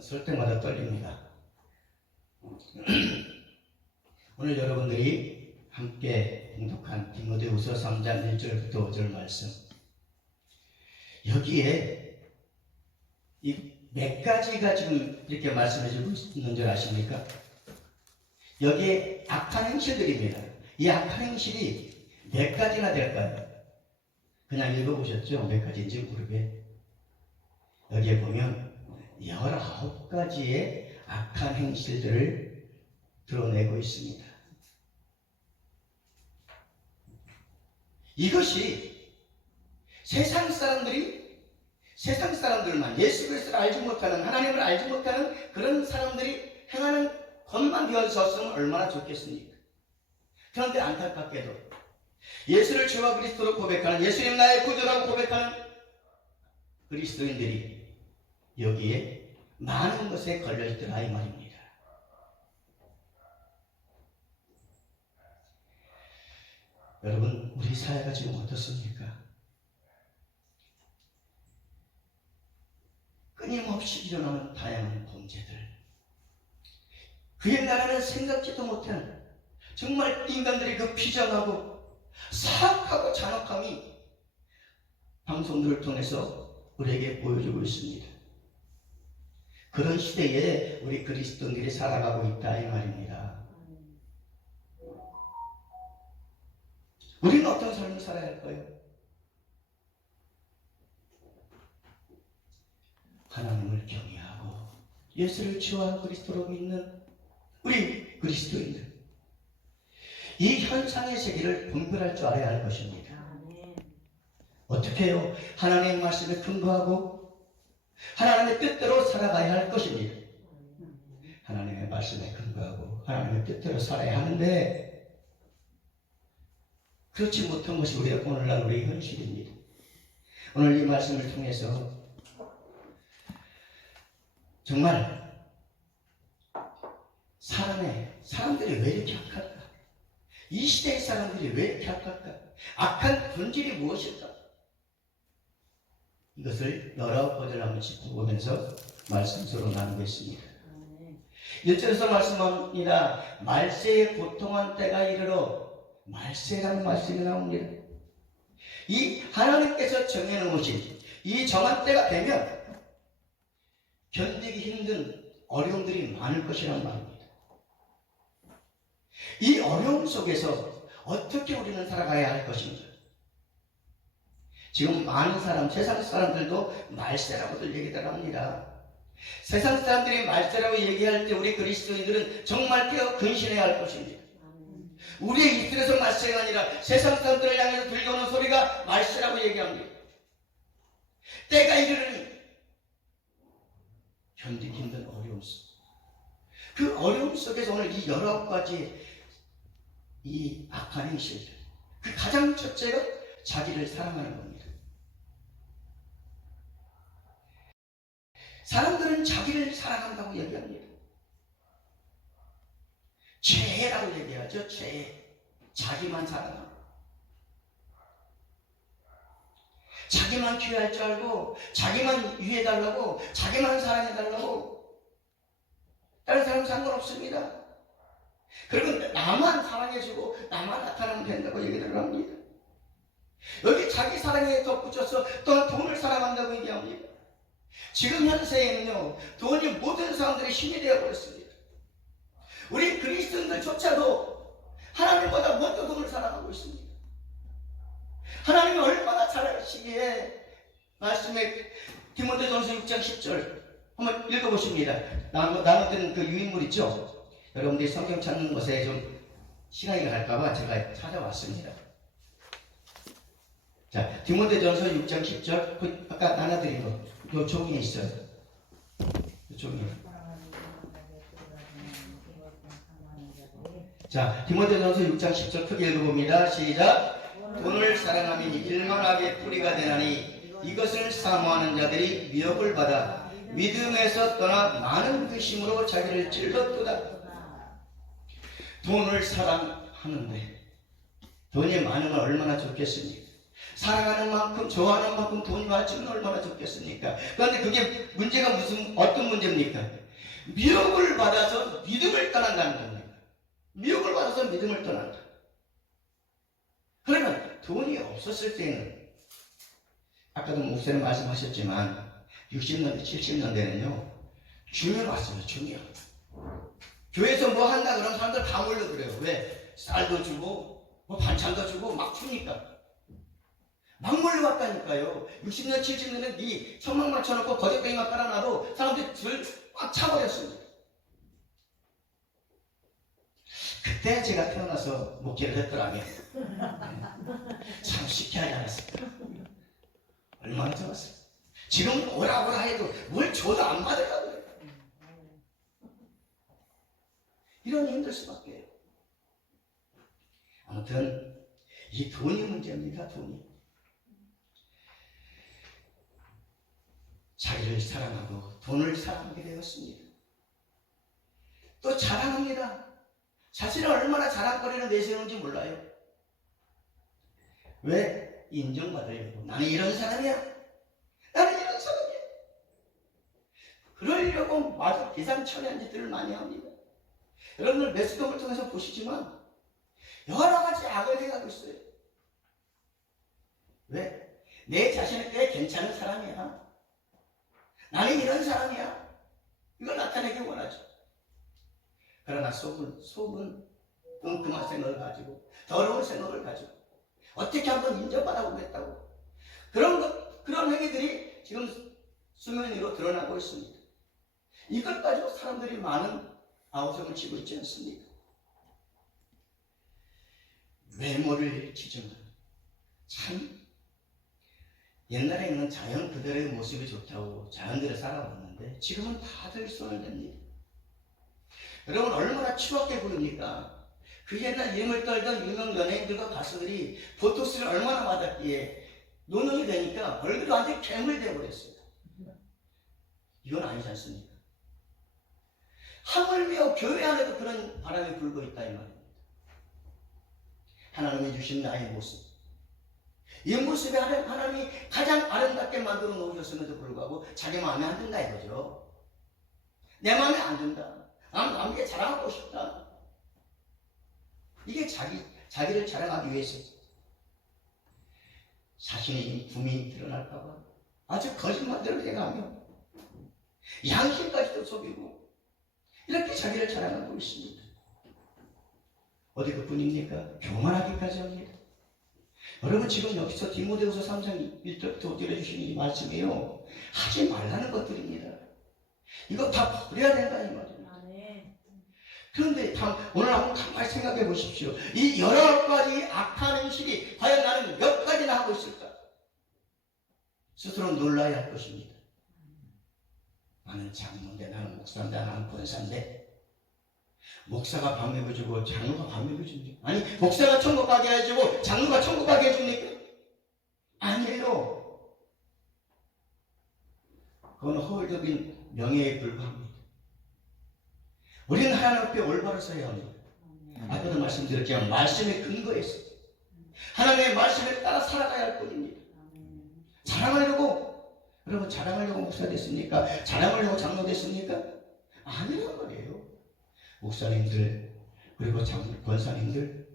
설 때마다 떨립니다. 오늘 여러분들이 함께 공독한 디모데후서 3장 1절부터 5절 말씀, 여기에 이 몇 가지가 지금 이렇게 말씀해 주고 있는 줄 아십니까? 여기에 악한 행실들입니다. 이 악한 행실이 몇 가지나 될까요? 그냥 읽어보셨죠? 몇 가지인지 모르게. 여기에 보면 19가지의 악한 행실들을 드러내고 있습니다. 이것이 세상 사람들만 예수 그리스도를 알지 못하는, 하나님을 알지 못하는 그런 사람들이 행하는 것만 되어졌으면 얼마나 좋겠습니까? 그런데 안타깝게도 예수를 주와 그리스도로 고백하는, 예수님 나의 구주라고 고백하는 그리스도인들이 여기에 많은 것에 걸려있더라 이 말입니다. 여러분, 우리 사회가 지금 어떻습니까? 끊임없이 일어나는 다양한 범죄들, 그의 나라는 생각지도 못한 정말 인간들의 그 비장하고 사악하고 잔혹함이 방송들을 통해서 우리에게 보여주고 있습니다. 그런 시대에 우리 그리스도인들이 살아가고 있다 이 말입니다. 우리는 어떤 삶을 살아야 할까요? 하나님을 경외하고 예수를 주와 그리스도로 믿는 우리 그리스도인들, 이 현상의 세계를 분별할 줄 알아야 할 것입니다. 어떻게 해요? 하나님의 말씀에 근거하고 하나님의 뜻대로 살아가야 할 것입니다. 하나님의 말씀에 근거하고 하나님의 뜻대로 살아야 하는데, 그렇지 못한 것이 오늘날 우리의 현실입니다. 오늘 이 말씀을 통해서 정말 사람들이 왜 이렇게 악할까? 이 시대의 사람들이 왜 이렇게 악할까? 악한 본질이 무엇일까? 이것을 여러 번을 한번 짚어보면서 말씀 서로 나누겠습니다. 1절에서 말씀합니다. 말세에 고통한 때가 이르러, 말세라는 말씀이 나옵니다. 이 하나님께서 정해놓으신 이 정한 때가 되면 견디기 힘든 어려움들이 많을 것이란 말입니다. 이 어려움 속에서 어떻게 우리는 살아가야 할 것인가? 지금 많은 세상 사람들도 말세라고들 얘기들 합니다. 세상 사람들이 말세라고 얘기할 때 우리 그리스도인들은 정말 깨어 근신해야 할 것입니다. 우리의 입술에서 말세가 아니라 세상 사람들을 향해서 들려오는 소리가 말세라고 얘기합니다. 때가 이르르니, 견디기 힘든 어려움 속, 그 어려움 속에서 오늘 이 19가지 이 악한 행실들, 그 가장 첫째가 자기를 사랑하는 겁니다. 사람들은 자기를 사랑한다고 얘기합니다. 죄라고 얘기하죠. 죄. 자기만 사랑하고, 자기만 귀할 줄 알고, 자기만 위해달라고, 자기만 사랑해달라고, 다른 사람은 상관없습니다. 그리고 나만 사랑해주고 나만 나타나면 된다고 얘기를 합니다. 여기 자기 사랑에 덧붙여서 또한 돈을 사랑한다고 얘기합니다. 지금 현세에는요, 돈이 모든 사람들의 힘이 되어버렸습니다. 우리 그리스도인들조차도 하나님보다 먼저 돈을 사랑하고 있습니다. 하나님이 얼마나 잘하시기에 말씀에 디모데전서 6장 10절 한번 읽어보십니다. 나눴던 그 유인물 있죠? 여러분들이 성경 찾는 곳에 좀 시간이 갈까봐 제가 찾아왔습니다. 자, 디모데전서 6장 10절, 아까 나눠드린 거, 요 종이에 있어요. 요 종이에. 자, 디모데전서 6장 10절 크게 읽어봅니다. 시작. 돈을 사랑하면 일만하게 뿌리가 되나니 이것을 사모하는 자들이 미혹을 받아 믿음에서 떠나 많은 의심으로 자기를 찔렀도다. 돈을 사랑하는데, 돈이 많으면 얼마나 좋겠습니까? 사랑하는 만큼, 좋아하는 만큼 돈이 많지는 얼마나 좋겠습니까? 그런데 그게 문제가 어떤 문제입니까? 미혹을 받아서 믿음을 떠난다는 겁니다. 미혹을 받아서 믿음을 떠난다. 그러면 돈이 없었을 때는, 아까도 목사님 말씀하셨지만 60년대, 70년대는요 주면 왔어요. 주면. 교회에서 뭐 한다 그러면 사람들 다 몰려들어요. 왜? 쌀도 주고 뭐 반찬도 주고 막 주니까. 막 몰려왔다니까요. 60년, 70년은 이 천막 맞춰놓고 거적대기만 깔아놔도 사람들이 줄 꽉 차버렸습니다. 그때 제가 태어나서 목회를 했더라면 참 쉽게 하지 않았을까. 얼마나 좋았어요. 지금 오라 해도 뭘 줘도 안 받으려고 그래요. 이러니 힘들 수밖에 해요. 아무튼 이 돈이 문제입니다. 돈이. 자기를 사랑하고 돈을 사랑하게 되었습니다. 또 자랑합니다. 자신을 얼마나 자랑거리를 내세우는지 몰라요. 왜? 인정받으려고. 나는 이런 사람이야. 나는 이런 사람이야. 그러려고 마저 비상천외한 짓들을 많이 합니다. 여러분들 매스컴을 통해서 보시지만 여러 가지 악을 행하고 있어요. 왜? 내 자신은 꽤 괜찮은 사람이야. 나는 이런 사람이야. 이걸 나타내기 원하죠. 그러나 속은 엉뚱한 생각을 가지고 더러운 생각을 가지고 어떻게 한번 인정받아 보겠다고 그런 행위들이 지금 수면 위로 드러나고 있습니다. 이것 가지고 사람들이 많은 아우성을 치고 있지 않습니까? 외모를 지정하는 참 옛날에는 자연 그대로의 모습이 좋다고 자연대로 살아왔는데 지금은 다들 손을 댑니다. 여러분 얼마나 추악해 보입니까? 그 옛날 이름을 떨던 유명 연예인들과 가수들이 보톡스를 얼마나 맞았기에 노년이 되니까 얼굴이 완전히 괴물이 되어버렸어요. 이건 아니지 않습니까? 하물며 교회 안에도 그런 바람이 불고 있다 이 말입니다. 하나님이 주신 나의 모습, 이 모습에 하나님이 가장 아름답게 만들어 놓으셨음에도 불구하고 자기 마음에 안 든다 이거죠. 내 마음에 안 든다. 나는 남에게 자랑하고 싶다. 이게 자기를 자랑하기 위해서 자신의 품이 드러날까봐 아주 거짓말들을 해가며 양심까지도 속이고 이렇게 자기를 자랑하고 있습니다. 어디 그뿐입니까? 교만하기까지 합니다. 여러분 지금 여기서 디모데후서 3장 1절부터 5절에 주신 이 말씀이에요. 하지 말라는 것들입니다. 이거 다 버려야 된다 이 말이에요. 그런데 오늘 한번 가만히 생각해 보십시오. 이 여러 가지 악한 행실이 과연 나는 몇 가지나 하고 있을까? 스스로 놀라야 할 것입니다. 나는 장로인데, 나는 목사인데, 나는 권사인데, 목사가 밥 먹여주고 장로가 밥 먹여줍니까? 아니, 목사가 천국 가게 해주고 장로가 천국 가게 해줍니까? 아니에요. 그건 허울적인 명예에 불과합니다. 우리는 하나님 앞에 올바로 서야 합니다. 아까도 말씀드렸지만 말씀의 근거에 있어요. 하나님의 말씀에 따라 살아가야 할 뿐입니다. 자랑하려고, 여러분 자랑하려고 목사 됐습니까? 자랑하려고 장로 됐습니까? 아니란 말이에요. 목사님들 그리고 권사님들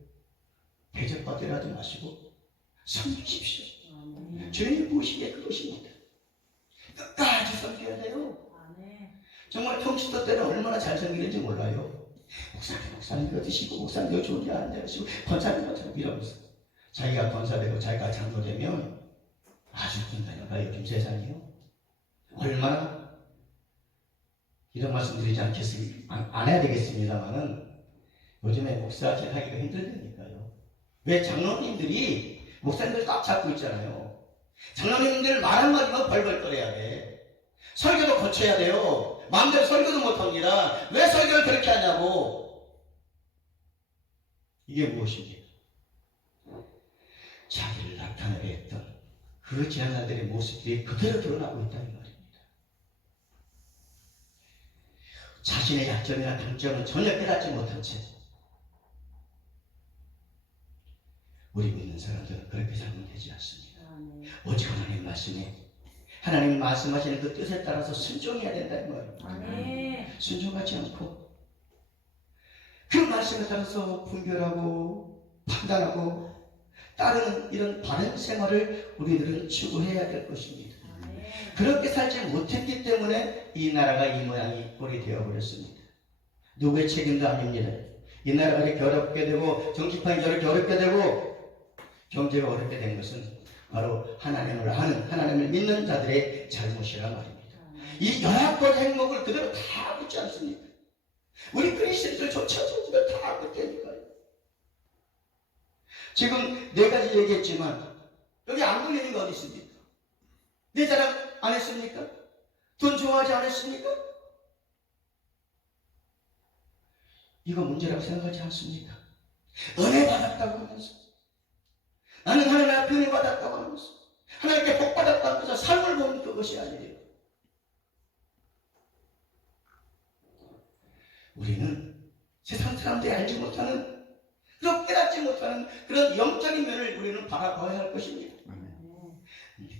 대접받으려 하지 마시고 섬기십시오. 주인이 보시기에 그것입니다. 끝까지 섬겨야 돼요. 정말 통치도 때는 얼마나 잘 섬기는지 몰라요. 목사님 이거 드시고 목사님 이거 좋은 데 앉아시고 권사님 것처럼 이러면서 자기가 권사되고 자기가 장로되면 아주 힘들어요. 요즘 세상이요. 얼마나 이런 말씀 드리지 않겠습니까? 안 해야 되겠습니다만은 요즘에 목사질 하기가 힘들다니까요. 왜? 장로님들이 목사님들 꽉 잡고 있잖아요. 장로님들 말 한마디만 벌벌거려야 돼. 설교도 거쳐야 돼요. 마음대로 설교도 못합니다. 왜 설교를 그렇게 하냐고. 이게 무엇입니까? 자기를 나타내려 했던 그 지난날들의 모습들이 그대로 드러나고 있다는 말입니다. 자신의 약점이나 강점은 전혀 깨닫지 못한 채 우리 믿는 사람들은 그렇게 살면 되지 않습니다. 오직 하나님 말씀에 하나님 말씀하시는 그 뜻에 따라서 순종해야 된다 이 말입니다. 순종하지 않고 그 말씀에 따라서 분별하고 판단하고 따르는 이런 바른 생활을 우리들은 추구해야 될 것입니다. 그렇게 살지 못했기 때문에 이 나라가 이 모양이 꼴이 되어버렸습니다. 누구의 책임도 아닙니다. 이 나라가 이렇게 어렵게 되고 정치판이 저렇게 어렵게 되고 경제가 어렵게 된 것은 바로 하나님을 아는 하나님을 믿는 자들의 잘못이란 말입니다. 이 연합권 행목을 그대로 다 묻지 않습니까? 우리 그리스도인들조차도 다 묻다니까요. 지금 네 가지 얘기했지만 여기 안 걸리는 게 어디 있습니까? 내 자랑 안 했습니까? 돈 좋아하지 않았습니까? 이거 문제라고 생각하지 않습니까? 은혜 받았다고 하면서 나는 하나님 앞에 은혜 받았다고 하면서 하나님께 복 받았다고 하면서 삶을 보는 그것이 아니에요. 우리는 세상 사람들이 알지 못하는 그런 깨닫지 못하는 그런 영적인 면을 우리는 바라봐야 할 것입니다.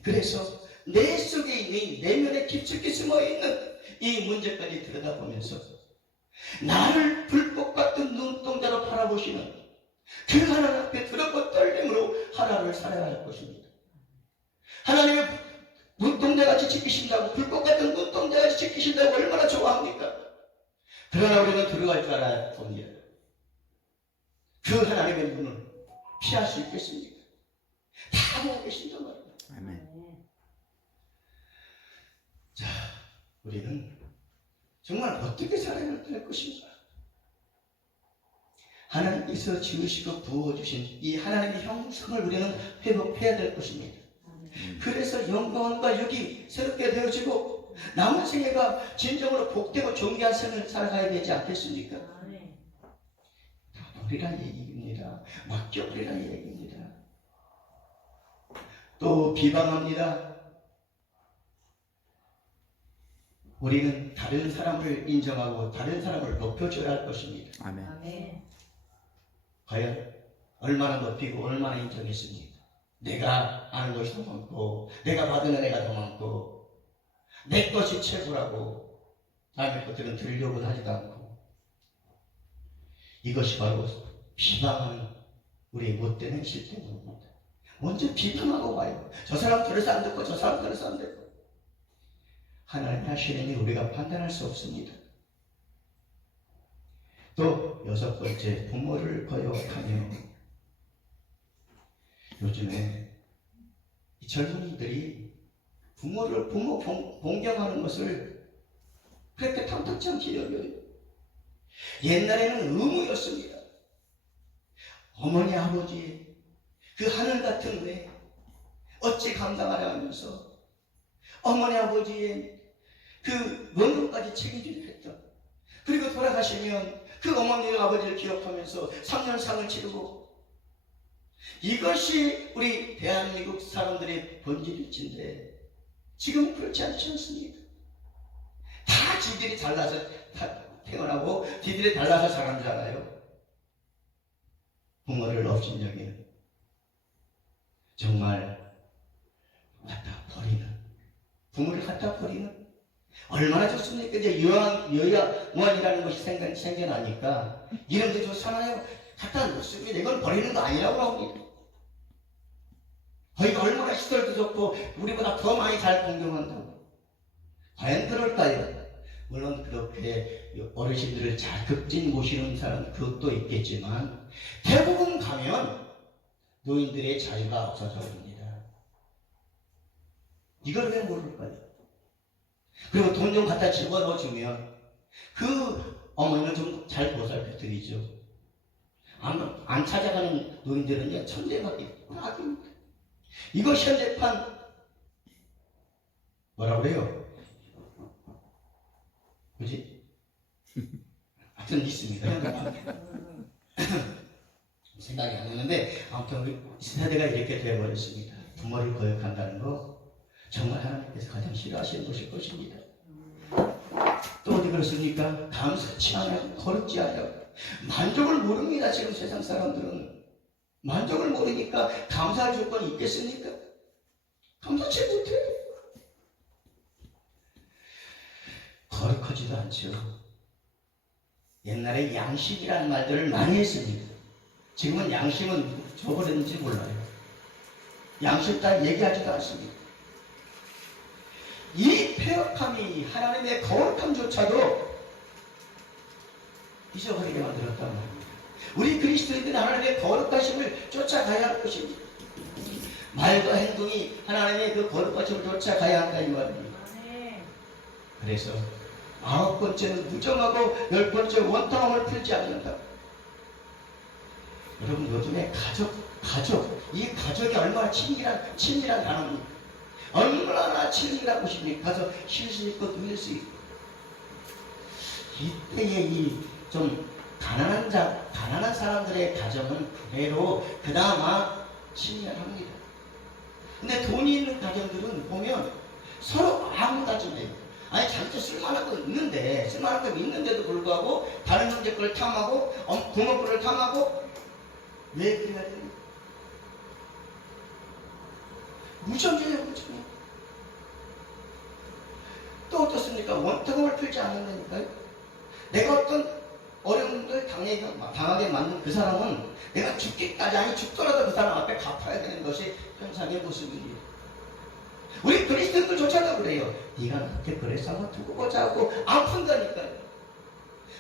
그래서 내 속에 있는 내면에 깊숙이 숨어있는 이 문제까지 들여다보면서 나를 불꽃 같은 눈동자로 바라보시는 그 하나님 앞에 두렵고 떨림으로 하나를 살아야 할 것입니다. 하나님의 눈동자같이 지키신다고 불꽃 같은 눈동자같이 지키신다고 얼마나 좋아합니까? 그러나 우리는 들어갈 줄 알아야 봅니다. 그 하나님의 눈을 피할 수 있겠습니까? 다 보고 계신단 말입니다. 아멘. 자, 우리는 정말 어떻게 살아야 될 것인가? 하나님께서 지으시고 부어주신 이 하나님의 형상을 우리는 회복해야 될 것입니다. 그래서 영광과 육이 새롭게 되어지고 남은 생애가 진정으로 복되고 존귀한 생을 살아가야 되지 않겠습니까? 다 버리란 얘기입니다. 맡겨버리란 얘기입니다. 또 비방합니다. 우리는 다른 사람을 인정하고 다른 사람을 높여줘야 할 것입니다. 아멘. 과연 얼마나 높이고 얼마나 인정했습니까? 내가 아는 것이 더 많고 내가 받은 은혜가 더 많고 내 것이 최고라고 남의 것들은 들려고 하지도 않고 이것이 바로 비방하는 우리의 못된 행실 때문입니다. 먼저 비방하고 와요. 저 사람 들어서 안 듣고 저 사람 들어서 안 듣고 하나님이 하시는 일 우리가 판단할 수 없습니다. 또 여섯 번째, 부모를 거역하며 요즘에 이 젊은이들이 부모 공경하는 것을 그렇게 탐탁지 않게 여겨요. 옛날에는 의무였습니다. 어머니 아버지 그 하늘 같은 은혜 어찌 감당하려 하면서 어머니 아버지의 그 원금까지 책임지려 했던 그리고 돌아가시면 그 어머니와 아버지를 기억하면서 3년상을 치르고 이것이 우리 대한민국 사람들의 본질일진데 지금 그렇지 않지 않습니까? 다 지들이 잘나서 태어나고 지들이 잘나서 자라잖아요. 부모를 없인 여기는 정말 갖다 버리는 부모를 갖다 버리는 얼마나 좋습니까? 이제 요양원이라는 것이 생겨나니까 이름도 좋잖아요. 갖다 놓습니다. 이건 버리는 거 아니라고 합니다. 거기가 얼마나 시설도 좋고 우리보다 더 많이 잘 공경한다고. 과연 그럴까요? 물론 그렇게 어르신들을 잘 극진 모시는 사람 그것도 있겠지만 대부분 가면 노인들의 자유가 없어져 버립니다. 이걸 왜 모를까요? 그리고 돈 좀 갖다 집어넣어주면 그 어머니는 좀 잘 보살펴 드리죠. 안 찾아가는 노인들은요 천대받기 악입니다. 이거 현대판 뭐라 그래요? 그지? 하여튼 있습니다. 생각이 안 나는데 아무튼 우리 세대가 이렇게 되어버렸습니다. 부모를 거역한다는 거 정말 하나님께서 가장 싫어하시는 것일 것입니다. 또 어디 그렇습니까? 감사치 않아요. 거룩지 않아요. 만족을 모릅니다. 지금 세상 사람들은 만족을 모르니까 감사할 조건이 있겠습니까? 감사치 못해. 거룩하지도 않죠. 옛날에 양식이라는 말들을 많이 했습니다. 지금은 양심은 줘버렸는지 몰라요. 양식 다 얘기하지도 않습니다. 이 폐역함이 하나님의 거룩함조차도 잊어버리게 만들었단 말입니다. 우리 그리스도인들은 하나님의 거룩하심을 쫓아가야 할 것입니다. 말과 행동이 하나님의 그 거룩하심을 쫓아가야 한다 이 말입니다. 그래서 9번째는 무정하고 10번째 원통함을 풀지 않는다. 여러분 요즘에 이 가족이 얼마나 친밀한 나눠입니까? 얼마나 친밀한 곳입니까? 가서 쉴 수 있고 누울 수 있고. 이때에 이 좀 가난한 사람들의 가정은 그대로 그나마 친밀합니다. 근데 돈이 있는 가정들은 보면 서로 아무 다짐해요. 아니 자기도 쓸만한 거 있는데도 불구하고 다른 형제 걸 탐하고 부모 거를 탐하고 왜 그래야 됩니까? 무정죄예요, 무정죄. 또 어떻습니까? 원통함을 풀지 않는다니까요. 내가 어떤 어려움을 당하게 만든 그 사람은 내가 죽기까지, 아니 죽더라도 그 사람 앞에 갚아야 되는 것이 현상의 모습이에요. 우리 그리스도인들조차도 그래요. 네가 나한테 그래서 한번 두고 보자 하고 안 푼다니까요.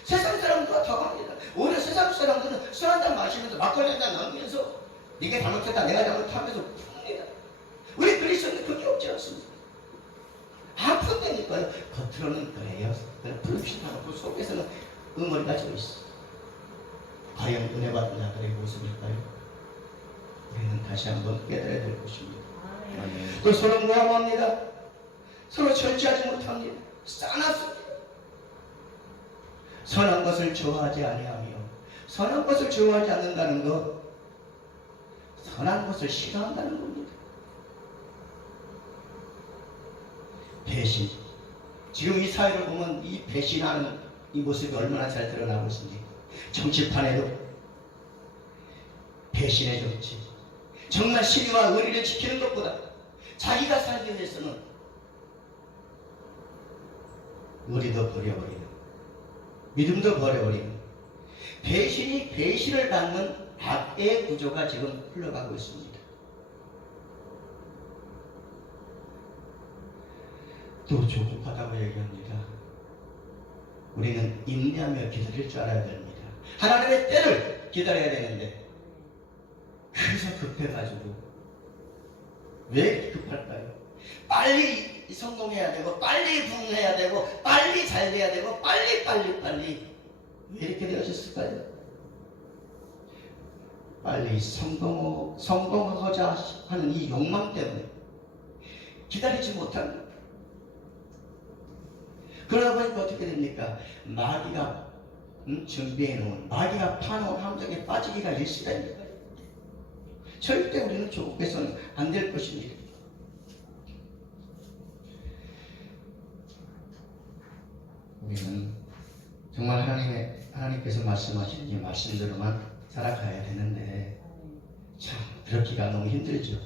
세상 사람들과 더 합니다. 오히려 세상 사람들은 술 한잔 마시면서 막걸리 한잔 나누면서 네가 잘못했다 내가 잘못하면서 풉니다. 우리 그리스도인은 그게 없지 않습니다. 안 푼다니까요. 겉으로는 그래요. 불신하고 속에서는 응어리가 져 있어. 과연 은혜 받은 자들의 모습일까요? 우리는 다시 한번 깨달아야 될 것입니다. 또 서로 모함합니다. 서로 절제하지 못합니다. 싸놨습니다. 선한 것을 좋아하지 아니하며, 선한 것을 좋아하지 않는다는 것, 선한 것을 싫어한다는 겁니다. 배신. 지금 이 사회를 보면 이 배신하는 이 모습이 얼마나 잘 드러나고 있습니까? 정치판에도 배신의 정치. 정말 신의와 의리를 지키는 것보다 자기가 살기 위해서는 의리도 버려버리는, 믿음도 버려버리는, 배신이 배신을 받는 악의 구조가 지금 흘러가고 있습니다. 또 조급하다고 얘기합니다. 우리는 인내하며 기다릴 줄 알아야 됩니다. 하나님의 때를 기다려야 되는데 그래서 급해가지고 왜 급할까요? 빨리 성공해야 되고 빨리 부흥해야 되고 빨리 잘 돼야 되고 빨리 왜 이렇게 되어졌을까요? 빨리 성공하고자 하는 이 욕망 때문에 기다리지 못합니다. 그러다 보니까 어떻게 됩니까? 마귀가 준비해놓은, 마귀가 파놓은 함정에 빠지기가 일시다니까. 절대 우리는 조급해서는 안 될 것입니다. 우리는 정말 하나님께서 말씀하시는 이 말씀대로만 살아가야 되는데 참 그렇기가 너무 힘들죠.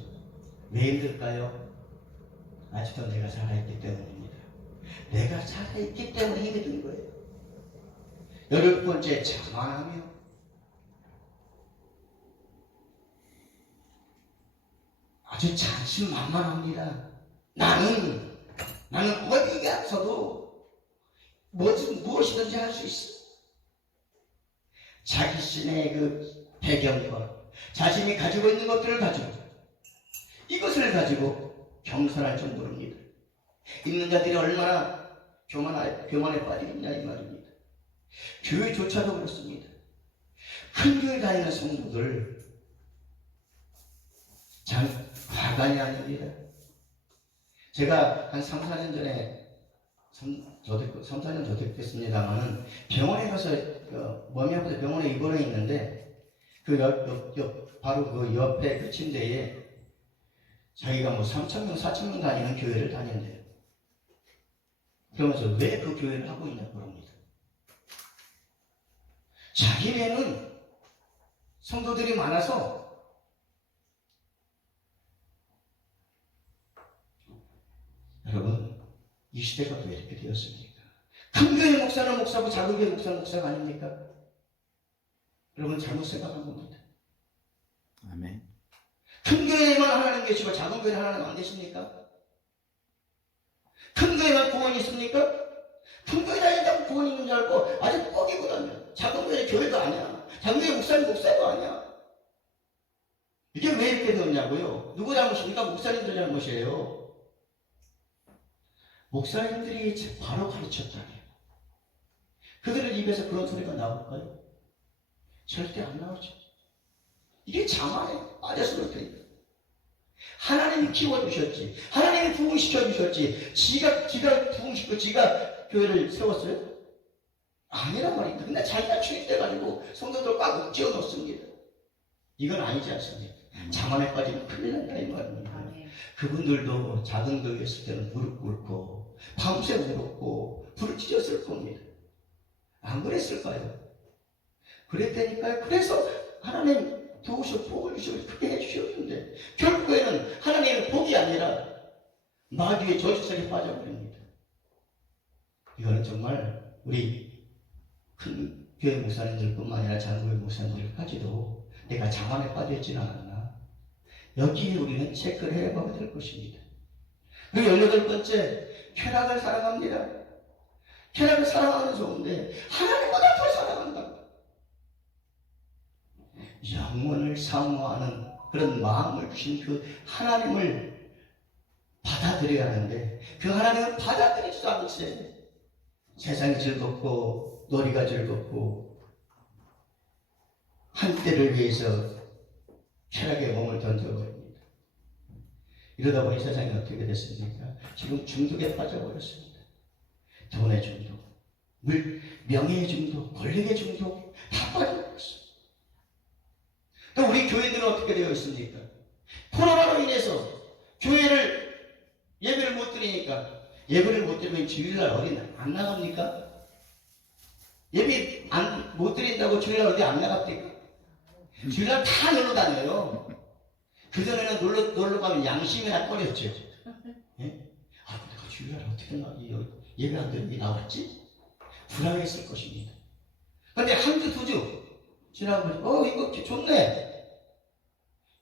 왜 힘들까요? 아직도 내가 살아있기 때문입니다. 내가 살아있기 때문에 힘이 든 거예요. 8번째, 자만하며. 아주 자신만만합니다. 나는 어디 가서도 무엇이든지 할 수 있어. 자신의 그 배경과 자신이 가지고 있는 것들을 가지고 이것을 가지고 겸손할 줄 모릅니다. 있는 자들이 얼마나 교만에 빠지겠냐 이 말입니다. 교회조차도 그렇습니다. 큰 교회 다니는 성도들 참 과간이 아닙니다. 제가 한 3, 4년 전에 3, 4년 더 됐겠습니다만은 병원에 가서 몸이 아파서 병원에 입원해 있는데 바로 그 옆에 그 침대에 자기가 뭐 3,000명, 4,000명 다니는 교회를 다닌대요. 그러면서 왜 그 교회를 하고 있냐고 그럽니다. 자기네는 성도들이 많아서 여러분, 이 시대가 왜 이렇게 되었습니까? 큰 교회 목사는 목사고 작은 교회 목사는 목사가 아닙니까? 여러분 잘못 생각한 겁니다. 아멘. 큰 교회만 하나님 계시고 작은 교회는 하나님 안 되십니까? 큰 교회만 구원이 있습니까? 큰 교회 다니다고 구원이 있는 줄 알고 아직 뻐기고 다녀. 작은 교회는 교회도 아니야. 작은 교회 목사는 목사도 아니야. 이게 왜 이렇게 되었냐고요? 누구 잘못입니까? 목사님들 잘못이에요. 목사님들이 바로 가르쳤잖아요. 그들의 입에서 그런 소리가 나올까요? 절대 안 나오죠. 이게 자만에 빠져서 그렇다니까. 하나님이 키워주셨지. 하나님이 부흥시켜주셨지. 지가 부흥시키고 지가 교회를 세웠어요? 아니란 말입니다. 근데 자기가 출입돼가지고 성도들 꽉 옥지어 놓습니다. 이건 아니지 않습니까? 자만에 빠지면 큰일 난다 이 말입니다. 그분들도 작은 교회에 있을 때는 무릎 꿇고 밤새 울었고 부르짖었을 겁니다. 안 그랬을까요? 그랬다니까요. 그래서 하나님 도우셔 복을 주시고 크게 해주셨는데 결국에는 하나님의 복이 아니라 마귀의 저주성에 빠져버립니다. 이거는 정말 우리 큰 교회 목사님들뿐만 아니라 작은 교회 목사님들까지도 내가 자만에 빠져있지는 않았나, 여기에 우리는 체크를 해봐야 될 것입니다. 그리고 18번째, 쾌락을 사랑합니다. 쾌락을 사랑하는 건 좋은데 하나님보다 더 사랑한다. 영혼을 사모하는 그런 마음을 주신 그 하나님을 받아들여야 하는데 그 하나님을 받아들이지도 않으세요. 세상이 즐겁고 놀이가 즐겁고 한때를 위해서 쾌락의 몸을 던져버립니다. 이러다 보니 세상이 어떻게 됐습니까? 지금 중독에 빠져버렸습니다. 돈의 중독, 명예의 중독, 권력의 중독 다 빠져버렸어요. 또 우리 교회들은 어떻게 되어 있습니까? 코로나로 인해서 예배를 못 드리니까, 예배를 못 드리면 주일날 어디 안 나갑니까? 예배 못 드린다고 주일날 어디 안 나갑니까? 주일날 다 놀러 다녀요. 그전에는 놀러 가면 양심이나 꺼렸죠. 예? 내가 주일날 어떻게 예배 안 드리고 나왔지? 불안했을 것입니다. 근데 한 주, 두 주 지나고 이거 좋네.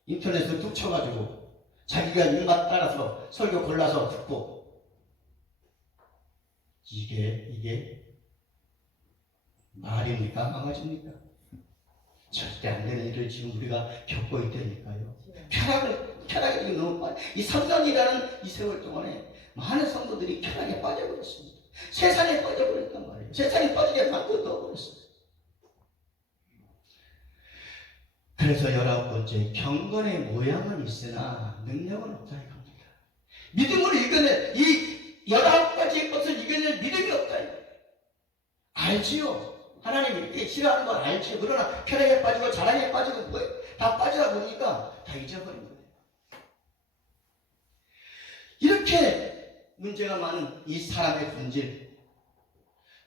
인터넷에 뚝 쳐가지고 자기가 입맛 따라서 설교 골라서 듣고, 이게 말입니까? 망아집니까? 절대 안 되는 일을 지금 우리가 겪고 있다니까요. 쾌락이 너무 빠져. 이 3년이라는 이 세월 동안에 많은 성도들이 쾌락에 빠져버렸습니다. 세상에 빠져버렸단 말이에요. 세상에 빠지게 만들어 넣어버렸어요. 그래서 19번째, 경건의 모양은 있으나 능력은 없다 이겁니다. 믿음을 이겨낼, 이 19가지의 것을 이겨낼 믿음이 없다 이겁니다. 알지요. 하나님 이렇게 싫어하는 걸 알지요. 그러나 쾌락에 빠지고 자랑에 빠지고 다 빠지다 보니까 다 잊어버린 거예요. 이렇게 문제가 많은 이 사람의 본질,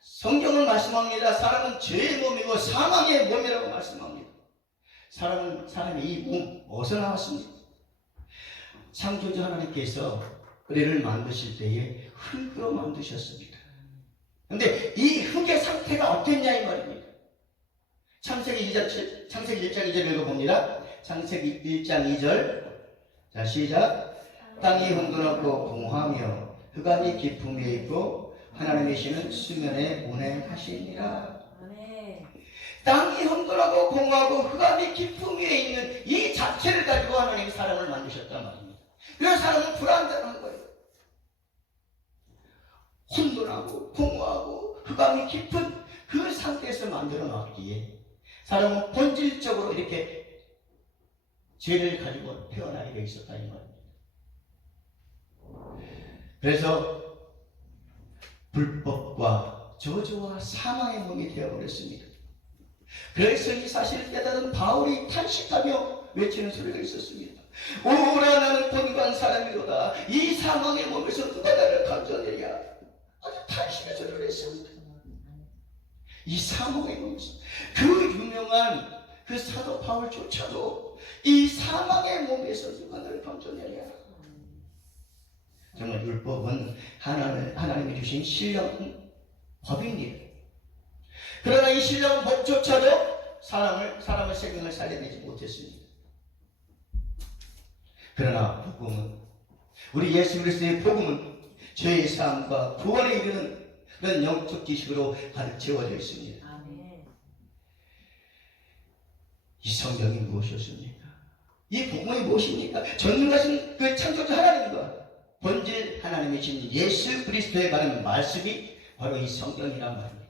성경은 말씀합니다. 사람은 죄의 몸이고 사망의 몸이라고 말씀합니다. 사람의 이 몸 어디서 나왔습니까? 창조주 하나님께서 우리를 만드실 때에 흙으로 만드셨습니다. 그런데 이 흙의 상태가 어땠냐 이 말입니다. 창세기 1장 2절 읽어봅니다. 창세기 1장 2절. 자, 시작. 땅이 흥건하고 공허하며 흑암이 깊음에 있고 하나님이시는 수면에 운행하시니라. 땅이 흥건하고 공허하고 흑암이 깊음 위에 있는 이 자체를 가지고 하나님이 사람을 만드셨단 말입니다. 그래서 사람은 불안정한 거예요. 혼돈하고 공허하고 흑암이 깊은 그 상태에서 만들어 놨기에 사람은 본질적으로 이렇게 죄를 가지고 태어나게 되어 있었다 이 말입니다. 그래서 불법과 저주와 사망의 몸이 되어버렸습니다. 그래서 이 사실을 깨달은 바울이 탄식하며 외치는 소리가 있었습니다. 오라 나는 본관 사람이로다. 이 사망의 몸에서 누가 나를 건져내랴. 아주 탄식의 소리를 했습니다. 이 사망의 몸에서 그 유명한 그 사도 바울조차도 이 사망의 몸에서 누가 나를 건져내랴. 정말 율법은 하나님이 주신 신령 법입니다. 그러나 이 신령 법조차도 사람의 생명을 살려내지 못했습니다. 그러나 복음은, 우리 예수 그리스도의 복음은 죄의 사함과 구원에 이르는 그런 영적 지식으로 가득 채워져 있습니다. 이 성경이 무엇이었습니까? 이 복음이 무엇입니까? 전능하신 그 창조자 하나님과 본질 하나님이신 예수 그리스도에 관한 말씀이 바로 이 성경이란 말입니다.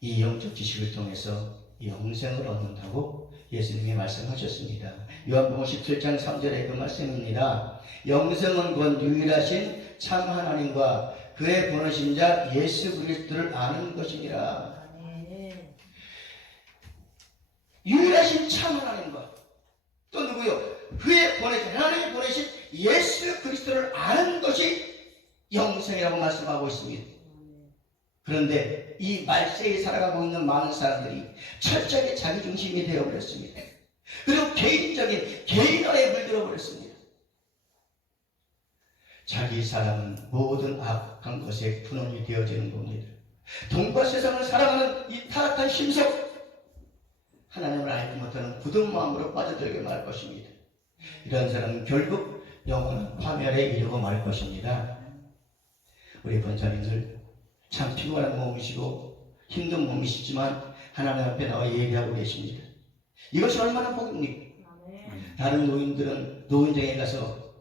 이 영적 지식을 통해서 영생을 얻는다고 예수님이 말씀하셨습니다. 요한복음 17장 3절의 그 말씀입니다. 영생은 곧 유일하신 참 하나님과 그의 보내신 자 예수 그리스도를 아는 것이니라. 유일하신 참 하나님과 또 누구요? 그의 보내신, 하나님이 보내신 예수 그리스도를 아는 것이 영생이라고 말씀하고 있습니다. 그런데 이 말세에 살아가고 있는 많은 사람들이 철저하게 자기중심이 되어버렸습니다. 그리고 개인화에 물들어버렸습니다. 자기 사람은 모든 악한 것에 분원이 되어지는 겁니다. 돈과 세상을 사랑하는 이 타락한 심성, 하나님을 알지 못하는 굳은 마음으로 빠져들게 말 것입니다. 이런 사람은 결국 영원한 파멸에 이르고 말 것입니다. 우리 권사님들 참 피곤한 몸이시고 힘든 몸이시지만 하나님 앞에 나와 얘기하고 계십니다. 이것이 얼마나 복입니까? 다른 노인들은 노인정에 가서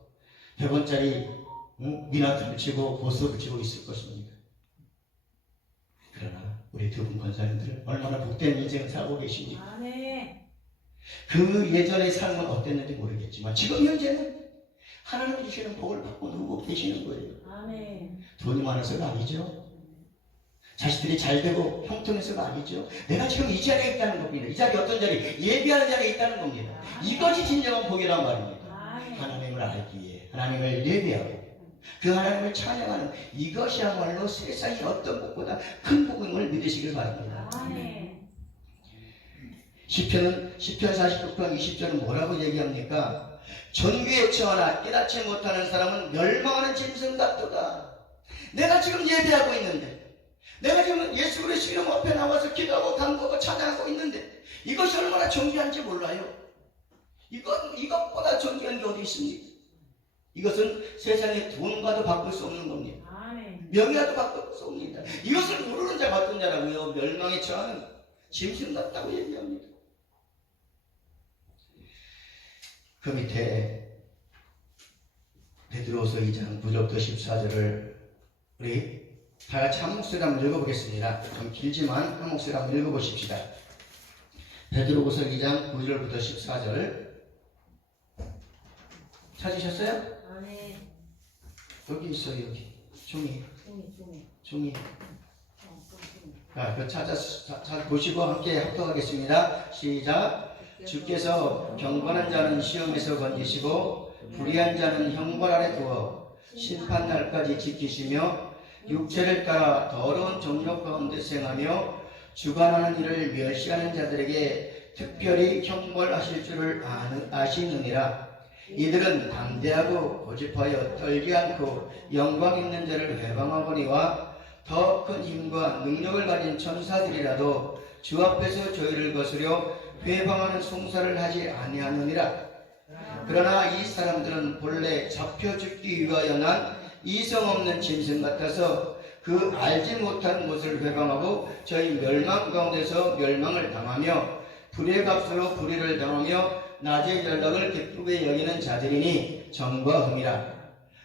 100원짜리 미나트를 치고 보스를 치고 있을 것입니다. 그러나 우리 두 분 권사님들은 얼마나 복된 인생을 살고 계십니까? 그 예전의 삶은 어땠는지 모르겠지만 지금 현재는 하나님이 주시는 복을 받고 누고 계시는 거예요. 돈이 많아서가 아니죠. 자식들이 잘 되고 형통해서가 아니죠. 내가 지금 이 자리에 있다는 겁니다. 이 자리 어떤 자리? 예비하는 자리에 있다는 겁니다. 이것이 진정한 복이란 말입니다. 하나님을 알기 위해 하나님을 예비하고 그 하나님을 찬양하는 이것이야말로 세상의 어떤 복보다 큰 복임을 믿으시길 바랍니다. 시편 49편 20절은 뭐라고 얘기합니까? 존귀에 처하나 깨닫지 못하는 사람은 멸망하는 짐승 같도다. 내가 지금 예배하고 있는데, 내가 지금 예수 그리스도 이름 앞에 나와서 기도하고 간구하고 찬양하고 있는데 이것이 얼마나 존귀한지 몰라요. 이것보다 존귀한 게 어디 있습니까? 이것은 세상의 돈과도 바꿀 수 없는 겁니다. 명예와도 바꿀 수 없습니다. 이것을 모르는 자 바꾼 자라고요. 멸망에 처하는 짐승 같다고 얘기합니다. 그 밑에 베드로후서 2장 9절부터 14절을 우리 다 같이 한 목소리 한번 읽어보겠습니다. 좀 길지만 한 목소리 한번 읽어보십시다. 베드로후서 2장 9절부터 14절 찾으셨어요? 여기 있어요. 여기 종이. 자, 그 찾아 보시고 함께 합독하겠습니다. 시작. 주께서 경건한 자는 시험에서 건지시고 불의한 자는 형벌 아래 두어 심판 날까지 지키시며 육체를 따라 더러운 정욕 가운데 생하며 주관하는 일을 멸시하는 자들에게 특별히 형벌하실 줄을 아시느니라. 이들은 담대하고 고집하여 떨지 않고 영광 있는 자를 회방하거니와 더 큰 힘과 능력을 가진 천사들이라도 주 앞에서 저희를 거스려 회방하는 송사를 하지 아니하느니라. 그러나 이 사람들은 본래 잡혀 죽기 위하여 난 이성 없는 짐승 같아서 그 알지 못한 것을 회방하고 저희 멸망 가운데서 멸망을 당하며 불의 값으로 불의를 당하며 낮의 연락을 기쁘게 여기는 자들이니 정과 흠이라.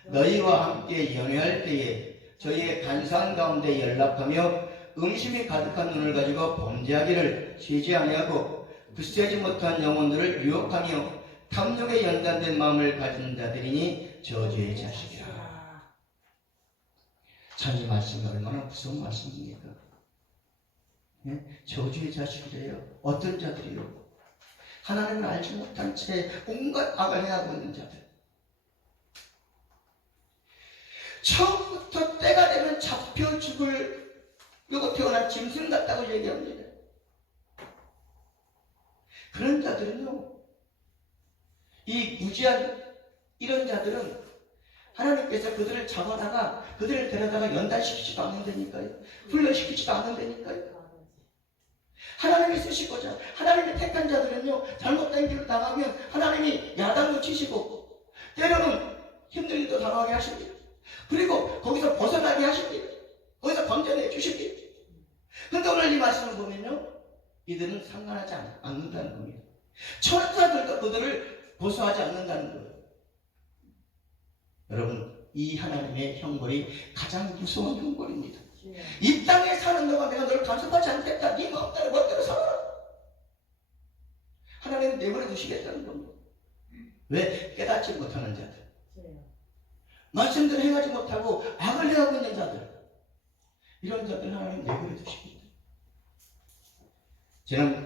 너희와 함께 연회할 때에 저희의 간사한 가운데 연락하며 음심이 가득한 눈을 가지고 범죄하기를 쉬지 아니하고 굳세지 못한 영혼들을 유혹하며 탐욕에 연단된 마음을 가진 자들이니 저주의 자식이라. 참 이 말씀이 얼마나 무서운 말씀입니까? 네? 저주의 자식이래요. 어떤 자들이요? 하나님을 알지 못한 채 온갖 악을 해하고 있는 자들. 처음부터 때가 되면 잡혀 죽으려고 태어난 짐승 같다고 얘기합니다. 그런 자들은요, 이 무지한 이런 자들은 하나님께서 그들을 잡아다가 그들을 데려다가 연단시키지도 않는다니까요. 훈련시키지도 않는다니까요. 하나님이 쓰시고자 하나님의 택한 자들은요, 잘못된 길로 나가면 하나님이 야단도 치시고 때로는 힘든 일도 당하게 하십니다. 그리고 거기서 벗어나게 하십니다. 거기서 건져내 주십니다. 근데 오늘 이 말씀을 보면요, 이들은 상관하지 않는다는 겁니다. 천사들도 그들을 고소하지 않는다는 거예요. 여러분, 이 하나님의 형벌이 가장 무서운 형벌입니다. 이 땅에 사는 동안 내가 너를 간섭하지 않겠다. 네 마음대로 멋대로 살아라. 하나님은 내버려 두시겠다는 겁니다. 왜? 깨닫지 못하는 자들, 말씀대로 행하지 못하고 악을 행하고 있는 자들, 이런 자들 하나님 내버려 두십니다.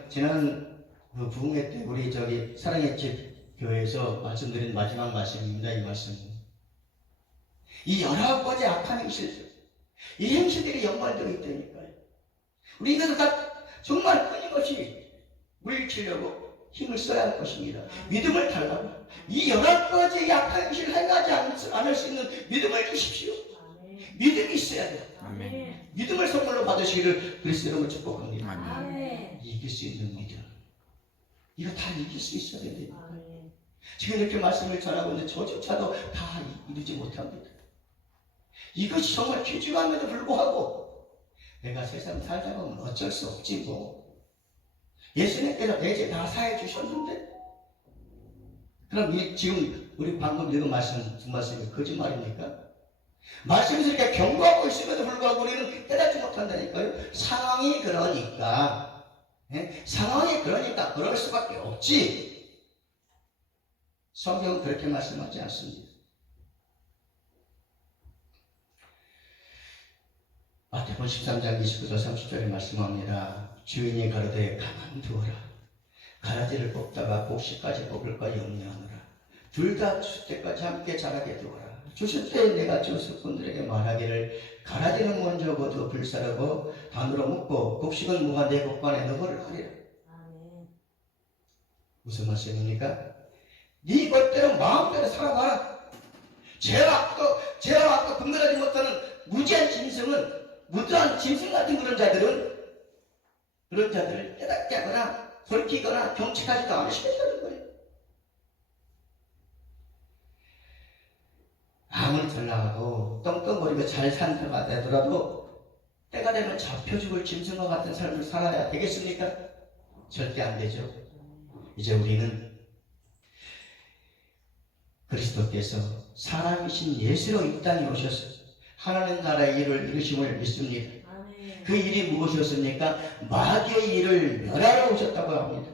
지난 그 부흥회 때 우리 사랑의 집 교회에서 말씀드린 마지막 말씀입니다. 이 말씀은 이 19가지 악한 행실, 이 행실들이 연관되어 있다니까요. 우리 이것을 다 정말 끊임없이 물리치려고 힘을 써야 할 것입니다. 믿음을 달라고. 이 19가지 약한 행실을 행하지 않을 수 있는 믿음을 주십시오. 믿음이 있어야 돼요. 아멘. 믿음을 선물로 받으시기를 그리스도 이름으로 축복합니다. 아멘. 이길 수 있는 믿음. 이거 다 이길 수 있어야 됩니다. 지금 이렇게 말씀을 전하고 있는데 저조차도 다 이루지 못합니다. 이것이 정말 귀중함에도 불구하고 내가 세상 살다 보면 어쩔 수 없지 뭐. 예수님께서 내 죄 다 사해 주셨는데, 그럼 지금 우리 방금 읽은 말씀, 두 말씀이 거짓말입니까? 말씀에서 이렇게 경고하고 있음에도 불구하고 우리는 깨닫지 못한다니까요. 상황이 그러니까, 상황이 그러니까 그럴 수밖에 없지. 성경은 그렇게 말씀하지 않습니다. 마태복음 13장 29절 30절에 말씀합니다. 주인이 가로되 가만두어라. 가라지를 뽑다가 곡식까지 뽑을까 염려하노라. 둘 다 주실 때까지 함께 자라게 두어라. 주실 때 내가 주석분들에게 말하기를 가라지는 먼저 거두어 불사르고 단으로 묶고 곡식은 무가 내 곡간에 넣어를 하리라. 무슨 말씀입니까? 네 것대로 마음대로 살아봐라. 죄와 악도 분별하지 못하는 무지한 짐승은, 무도한 짐승 같은 그런 자들을 깨닫게 하거나 돌키거나 경책하지도 않으시겠다는 거예요. 아무리 잘 나가도 떵떵거리고 잘 산다가 되더라도 때가 되면 잡혀 죽을 짐승과 같은 삶을 살아야 되겠습니까? 절대 안 되죠. 이제 우리는 그리스도께서 사람이신 예수로 이 땅에 오셔서 하나님 나라의 일을 이루심을 믿습니다. 그 일이 무엇이었습니까? 마귀의 일을 멸하러 오셨다고 합니다.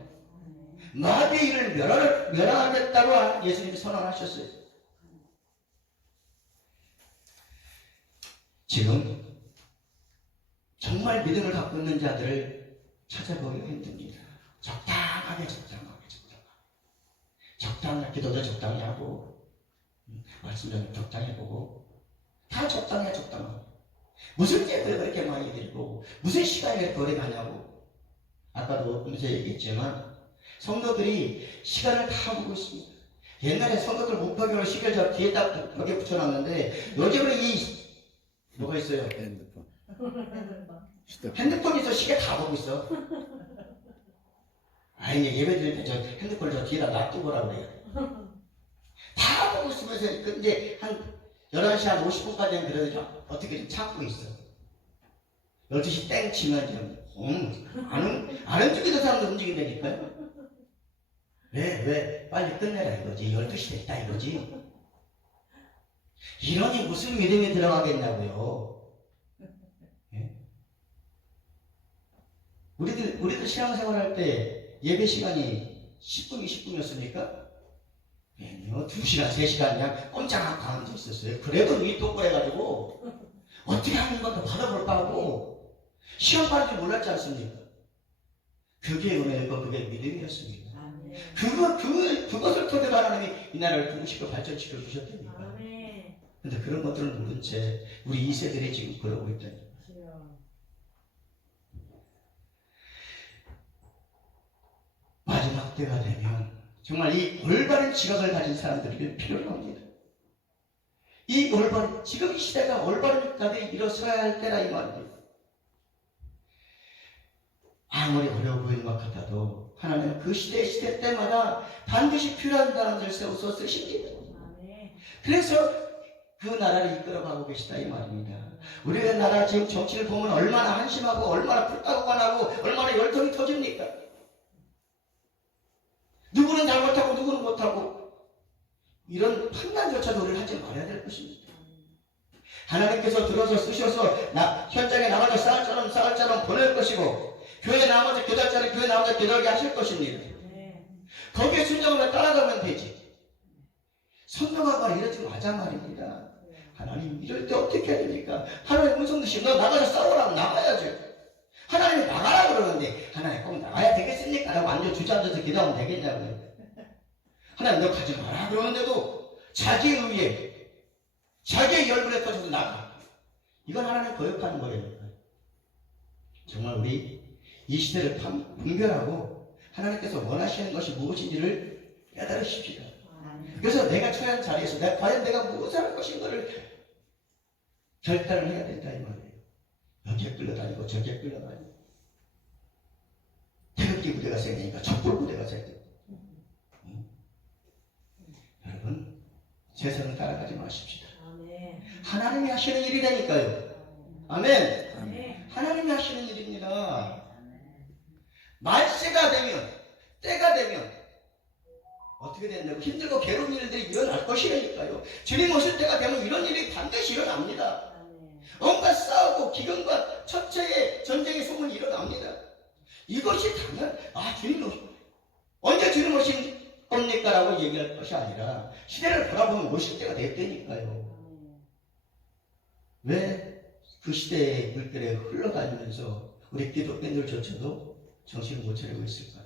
마귀의 일을 멸하겠다고 예수님이 선언하셨어요. 지금 정말 믿음을 갖고 있는 자들을 찾아보기가 힘듭니다. 적당하게 기도도 적당히 하고 말씀 좀 적당히 보고 다 적당하고 무슨 예배를 그렇게 많이 드리고 무슨 시간을 거리 가냐고. 아까도 음세 얘기했지만 성도들이 시간을 다 보고 있습니다. 옛날에 성도들 목표경을 시계를 저 뒤에다 벽에 붙여놨는데 요즘은 뭐가 있어요? 핸드폰이 저 시계 다 보고 있어. 아니 예배 드릴 때 저 핸드폰을 저 뒤에다 놔두고 오라고 그래요. 다 보고 있으면서 근데 한 11시 한 50분까지는 그래도 어떻게 좀 참고 있어. 12시 땡 치면 좀 안 움직이던 사람도 움직인다니까요. 왜 빨리 끝내라 이거지. 12시 됐다 이거지. 이러니 무슨 믿음이 들어가겠냐고요. 예? 우리들 신앙생활 할 때 예배 시간이 10분, 20분이었습니까? 아니요, 2시간, 3시간 그냥 꼼짝하고 앉아 있었어요. 그래도 눈이 똑바해가지고 어떻게 하는 것도 받아볼까 하고 시험 받을 줄 몰랐지 않습니까? 그게 은혜였고 그게 믿음이었습니다. 그것을 토대로 하나님이 이 나라를 부흥시켜 발전시켜 주셨다니까요. 근데 그런 것들을 모른 채 우리 2세들이 지금 그러고 있다니. 마지막 때가 되면 정말 이 올바른 지각을 가진 사람들이 필요로 합니다. 이 올바른, 지금 이 시대가 올바른 자들이 일어서야 할 때라 이 말입니다. 아무리 어려워 보이는 것 같아도 하나님은 그 시대 때마다 반드시 필요한 사람들 세워서 쓰십니다. 그래서 그 나라를 이끌어가고 계시다 이 말입니다. 우리가 나라 지금 정치를 보면 얼마나 한심하고 얼마나 불타고가 나고 얼마나 열통이 터집니까? 누구는 잘못하고 누구는 못하고 이런 판단조차도 우리를 하지 말아야 될 것입니다. 하나님께서 들어서 쓰셔서 현장에 나가서 싸울 자는 보낼 것이고 교회에 나가서 교달 자는 교회에 나가서 교달게 하실 것입니다. 거기에 순종하면 따라가면 되지. 선동하거나 이러지 마자 말입니다. 하나님 이럴 때 어떻게 해야 됩니까? 하나님 음성 드시면 너 나가서 싸우라고 나가야죠. 하나님이 나가라 그러는데 하나님 꼭 나가야 되겠습니까? 라고 앉아 주저앉아서 기도하면 되겠냐고요. 하나님 너 가지 마라 그러는데도 자기의 의에 자기의 열불에 터져서 나가. 이건 하나님 거역하는 거예요. 정말 우리 이 시대를 분별하고 하나님께서 원하시는 것이 무엇인지를 깨달으십시오. 그래서 내가 처한 자리에서 과연 내가 무엇을 할 것인가를 결단을 해야 된다 이 말이에요. 여기에 끌려다니고 저기에 끌려다니고 태극기 부대가 생기니까 촛불 부대가 생기고 여러분 세상을 따라가지 마십시다. 하나님이 하시는 일이라니까요. 아멘. 하나님이 하시는 일입니다. 말세가 되면 때가 되면 어떻게 된다고 힘들고 괴로운 일들이 일어날 것이라니까요. 주님 오실 때가 되면 이런 일이 반드시 일어납니다. 온갖 싸우고 기근과 천체의 전쟁의 소문이 일어납니다. 이것이 당연 주님 언제 주님 오신 겁니까? 라고 얘기할 것이 아니라 시대를 돌아보면 오실 때가 됐다니까요. 왜 그 시대의 물결에 흘러다니면서 우리 기독교인들조차도 정신을 못 차리고 있을까요?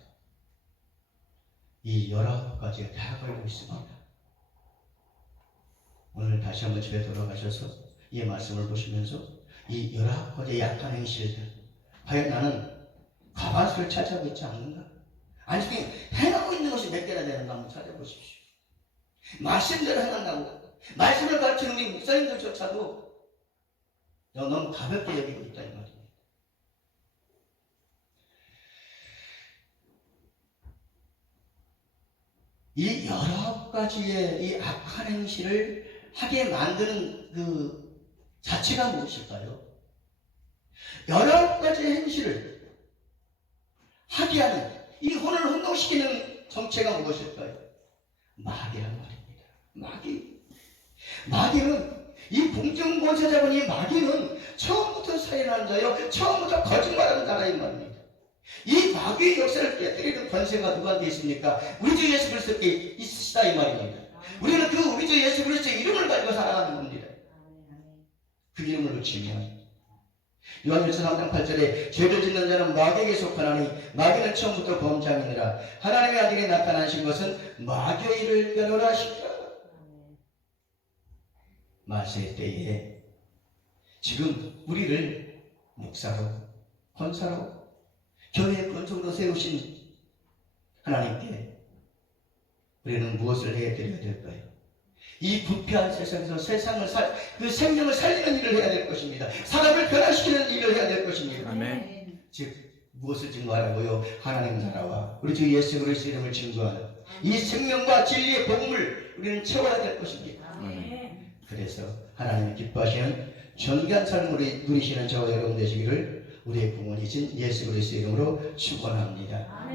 이 19가지가 다 걸리고 있습니다. 오늘 다시 한번 집에 돌아가셔서 이 말씀을 보시면서 이 19가지의 약한 행실들 과연 나는 과반수를 차지하고 있지 않는가? 아니 행하고 있는 것이 몇 개나 되는가 한번 찾아보십시오. 말씀대로 행한다고 말씀을 가르치는 우리 목사님들조차도 너무 가볍게 여기고 있다 이 말입니다. 이 19가지의 이 악한 행실을 하게 만드는 그 자체가 무엇일까요? 19가지의 행실을 하게 하는 이 혼을 혼동시키는 정체가 무엇일까요? 마귀란 말입니다. 마귀는 이 봉증권세자분 이 마귀는 처음부터 살인하는 자요 처음부터 거짓말하는 자라 이 말입니다. 이 마귀의 역사를 깨뜨리는 권세가 누구한테 있습니까? 우리 주 예수 그리스도께 있으시다 이 말입니다. 우리는 그 우리 주 예수 그리스도의 이름을 가지고 살아가는 겁니다. 그 이름을 놓치면 요한일서 3장 8절에 죄를 짓는 자는 마귀에게 속하나니 마귀는 처음부터 범죄함이니라. 하나님의 아들이 나타나신 것은 마귀의 일을 펴놓으라 하시니라. 말세 때에 지금 우리를 목사로 권사로 교회의 권총으로 세우신 하나님께 우리는 무엇을 해드려야 될까요? 이 부패한 세상에서 그 생명을 살리는 일을 해야 될 것입니다. 사람을 변화시키는 일을 해야 될 것입니다. 아멘. 즉 무엇을 증거하라고요? 하나님 나라와 우리 주 예수 그리스도 이름을 증거하는 이 생명과 진리의 복음을 우리는 채워야 될 것입니다. 그래서 하나님이 기뻐하시는 존귀한 삶을 누리시는 저와 여러분 되시기를 우리의 구원이신 예수 그리스도 이름으로 축원합니다.